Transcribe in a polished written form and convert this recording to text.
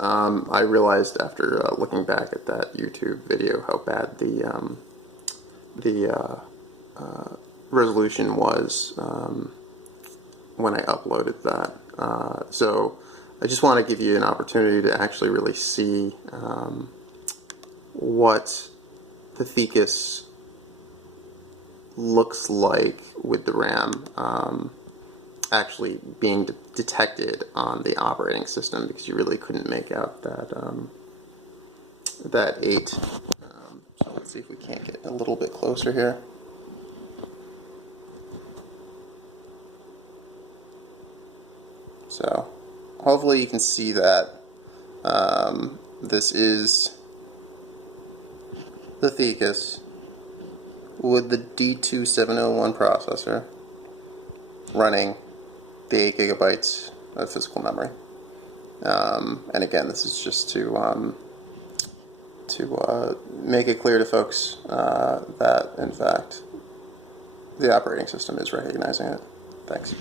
I realized after looking back at that YouTube video how bad the resolution was when I uploaded that. So I just want to give you an opportunity to actually really see what the Thecus looks like with the RAM actually being detected on the operating system, because you really couldn't make out that 8. So let's see if we can't get a little bit closer here. So hopefully you can see that this is the Thecus with the D2701 processor running the 8 gigabytes of physical memory. And again, this is just to make it clear to folks that, in fact, the operating system is recognizing it. Thanks.